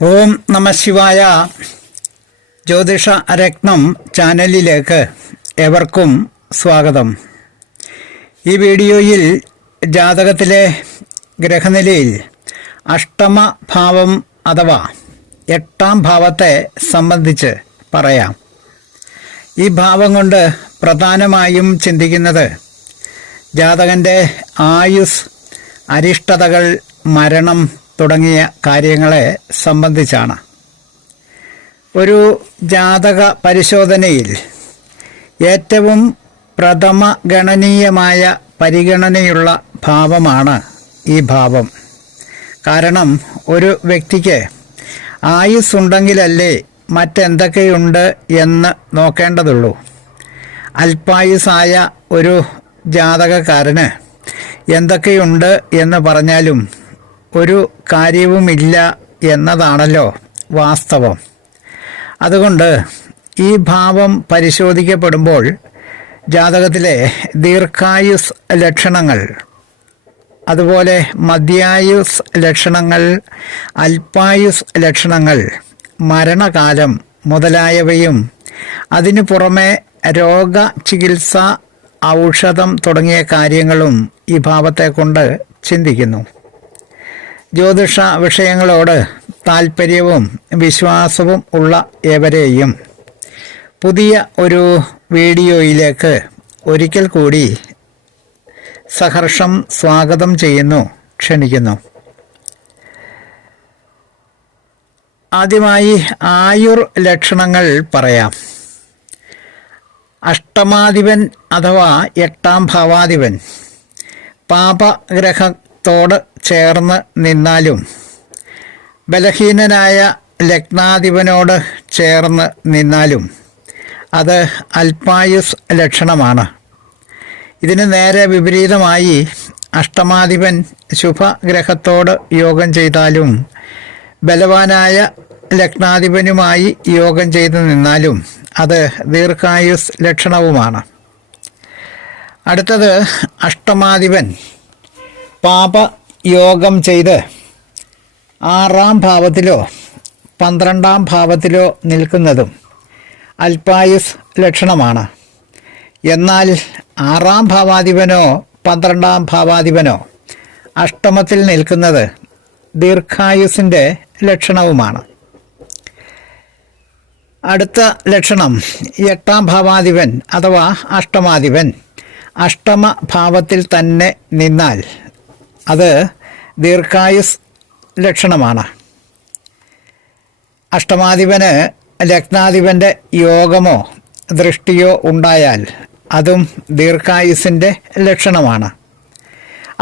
ഓം നമ ശിവായ. ജ്യോതിഷ രത്നം ചാനലിലേക്ക് ഏവർക്കും സ്വാഗതം. ഈ വീഡിയോയിൽ ജാതകത്തിലെ ഗ്രഹനിലയിൽ അഷ്ടമ ഭാവം അഥവാ 8ാം ഭാവത്തെ സംബന്ധിച്ച് പറയാം. ഈ ഭാവം കൊണ്ട് പ്രധാനമായും ചിന്തിക്കുന്നത് ജാതകൻ്റെ ആയുസ്, അരിഷ്ടതകൾ, മരണം തുടങ്ങിയ കാര്യങ്ങളെ സംബന്ധിച്ചാണ്. ഒരു ജാതക പരിശോധനയിൽ ഏറ്റവും പ്രഥമ ഗണനീയമായ പരിഗണനയുള്ള ഭാവമാണ് ഈ ഭാവം. കാരണം ഒരു വ്യക്തിക്ക് ആയുസ് ഉണ്ടെങ്കിലല്ലേ മറ്റെന്തൊക്കെയുണ്ട് എന്ന് നോക്കേണ്ടതുള്ളൂ. അല്പായുസായ ഒരു ജാതകക്കാരന് എന്തൊക്കെയുണ്ട് എന്ന് പറഞ്ഞാലും ഒരു കാര്യവുമില്ല എന്നതാണല്ലോ വാസ്തവം. അതുകൊണ്ട് ഈ ഭാവം പരിശോധിക്കപ്പെടുമ്പോൾ ജാതകത്തിലെ ദീർഘായുസ് ലക്ഷണങ്ങൾ, അതുപോലെ മധ്യായുസ് ലക്ഷണങ്ങൾ, അല്പായുസ് ലക്ഷണങ്ങൾ, മരണകാലം മുതലായവയും അതിനു പുറമെ രോഗചികിത്സ, ഔഷധം തുടങ്ങിയ കാര്യങ്ങളും ഈ ഭാവത്തെ കൊണ്ട് ചിന്തിക്കുന്നു. ജ്യോതിഷ വിഷയങ്ങളോട് താൽപ്പര്യവും വിശ്വാസവും ഉള്ള ഏവരെയും പുതിയ ഒരു വീഡിയോയിലേക്ക് ഒരിക്കൽ കൂടി സഹർഷം സ്വാഗതം ചെയ്യുന്നു, ക്ഷണിക്കുന്നു. ആദ്യമായി ആയുർ ലക്ഷണങ്ങൾ പറയാം. അഷ്ടമാധിപൻ അഥവാ 8ാം ഭാവാധിപൻ പാപഗ്രഹത്തോട് ചേർന്ന് നിന്നാലും ബലഹീനനായ ലഗ്നാധിപനോട് ചേർന്ന് നിന്നാലും അത് അല്പായുസ് ലക്ഷണമാണ്. ഇതിന് നേരെ വിപരീതമായി അഷ്ടമാധിപൻ ശുഭഗ്രഹത്തോട് യോഗം ചെയ്താലും ബലവാനായ ലഗ്നാധിപനുമായി യോഗം ചെയ്തു നിന്നാലും അത് ദീർഘായുസ് ലക്ഷണവുമാണ്. അടുത്തത് അഷ്ടമാധിപൻ പാപയോഗം ചെയ്ത് 6ാം ഭാവത്തിലോ 12ാം ഭാവത്തിലോ നിൽക്കുന്നതും അല്പായുസ് ലക്ഷണമാണ്. എന്നാൽ 6ാം ഭാവാധിപനോ 12ാം ഭാവാധിപനോ അഷ്ടമത്തിൽ നിൽക്കുന്നത് ദീർഘായുസിൻ്റെ ലക്ഷണവുമാണ്. അടുത്ത ലക്ഷണം 8ാം ഭാവാധിപൻ അഥവാ അഷ്ടമാധിപൻ അഷ്ടമ ഭാവത്തിൽ തന്നെ നിന്നാൽ അത് ദീർഘായുസ് ലക്ഷണമാണ്. അഷ്ടമാധിപന് ലഗ്നാധിപൻ്റെ യോഗമോ ദൃഷ്ടിയോ ഉണ്ടായാൽ അതും ദീർഘായുസിൻ്റെ ലക്ഷണമാണ്.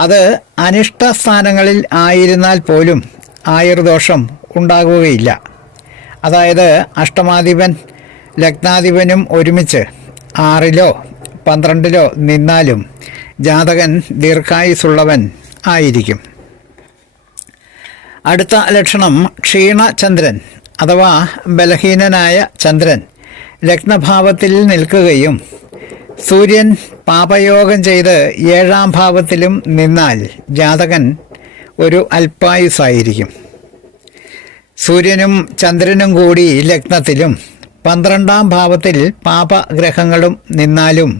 അത് അനിഷ്ട സ്ഥാനങ്ങളിൽ ആയിരുന്നാൽ പോലും ആയുർദോഷം ഉണ്ടാകുകയില്ല. അതായത് അഷ്ടമാധിപൻ ലഗ്നാധിപനും ഒരുമിച്ച് 6ലോ 12ലോ നിന്നാലും ജാതകൻ ദീർഘായുസുള്ളവൻ ആയിരിക്കും. അടുത്ത ലക്ഷണം ക്ഷീണചന്ദ്രൻ അഥവാ ബലഹീനനായ ചന്ദ്രൻ ലഗ്നഭാവത്തിൽ നിൽക്കുകയും സൂര്യൻ പാപയോഗം ചെയ്ത് 7ാം ഭാവത്തിലും നിന്നാൽ ജാതകൻ ഒരു അല്പായുസായിരിക്കും. സൂര്യനും ചന്ദ്രനും കൂടി ലഗ്നത്തിലും 12ാം ഭാവത്തിൽ പാപഗ്രഹങ്ങളും നിന്നാലും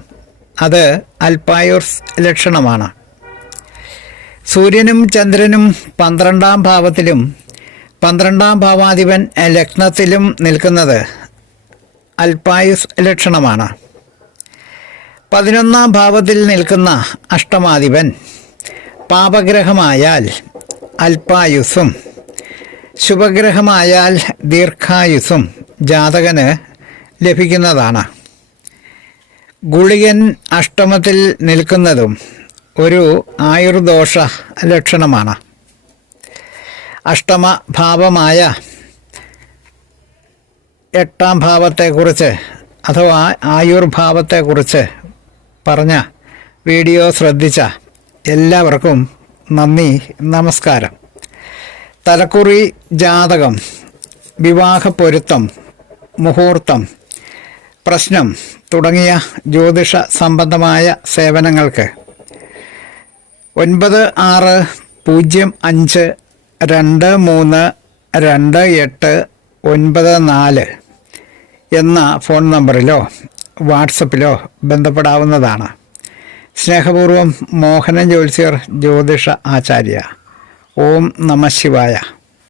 അത് അല്പായുസ് ലക്ഷണമാണ്. സൂര്യനും ചന്ദ്രനും 12ാം ഭാവത്തിലും 12ാം ഭാവാധിപൻ ലഗ്നത്തിലും നിൽക്കുന്നത് അല്പായുസ് ലക്ഷണമാണ്. 11ാം ഭാവത്തിൽ നിൽക്കുന്ന അഷ്ടമാധിപൻ പാപഗ്രഹമായാൽ അല്പായുസ്സും ശുഭഗ്രഹമായാൽ ദീർഘായുസ്സും ജാതകന് ലഭിക്കുന്നതാണ്. ഗുളികൻ അഷ്ടമത്തിൽ നിൽക്കുന്നതും ഒരു ആയുർദോഷ ലക്ഷണമാണ്. അഷ്ടമ ഭാവമായ 8ാം ഭാവത്തെക്കുറിച്ച് അഥവാ ആയുർഭാവത്തെക്കുറിച്ച് പറഞ്ഞ വീഡിയോ ശ്രദ്ധിച്ച എല്ലാവർക്കും നന്ദി, നമസ്കാരം. തലക്കുറി ജാതകം, വിവാഹ പൊരുത്തം, മുഹൂർത്തം, പ്രശ്നം തുടങ്ങിയ ജ്യോതിഷ സംബന്ധമായ സേവനങ്ങൾക്ക് 960523 9894 എന്ന ഫോൺ നമ്പറിലോ വാട്സപ്പിലോ ബന്ധപ്പെടാവുന്നതാണ്. സ്നേഹപൂർവം മോഹനൻ ജ്യോത്സ്യർ ജ്യോതിഷ ആചാര്യ. ഓം നമഃ ശിവായ.